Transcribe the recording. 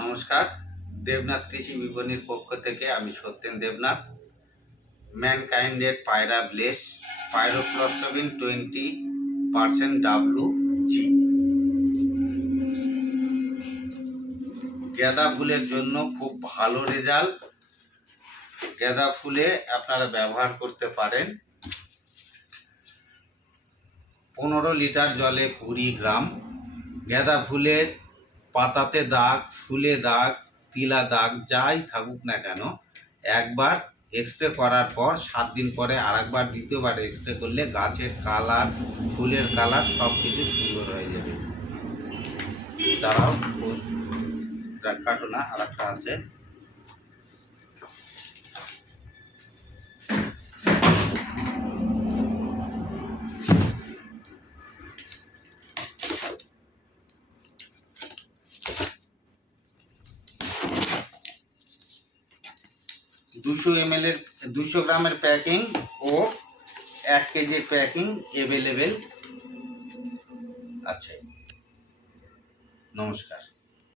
নমস্কার, দেবনাথ কৃষি বিপণীর পক্ষ থেকে আমি সত্যেন দেবনাথ। ম্যানকাইন্ডের পায়রা ব্লেস পাইরোক্লস্টবিন 20% WG গাঁদা ফুলের জন্য খুব ভালো রেজাল্ট। গাঁদা ফুলে আপনারা ব্যবহার করতে পারেন 15 লিটার জলে 20 গ্রাম। গাঁদা ফুলের পাতাতে দাগ, ফুলে দাগ, তিলা দাগ যাই থাকুক না কেন, একবার স্প্রে করার পর 7 দিন পরে আরেকবার দ্বিতীয়বার স্প্রে করলে গাছের কালার, ফুলের কালার সব কিছু সুন্দর হয়ে যাবে। দাঁড়াও, কাটো না, আর একটা আছে। দুশো গ্রামের প্যাকিং ও 1 কেজির প্যাকিং অ্যাভেলেবেল আছে। নমস্কার।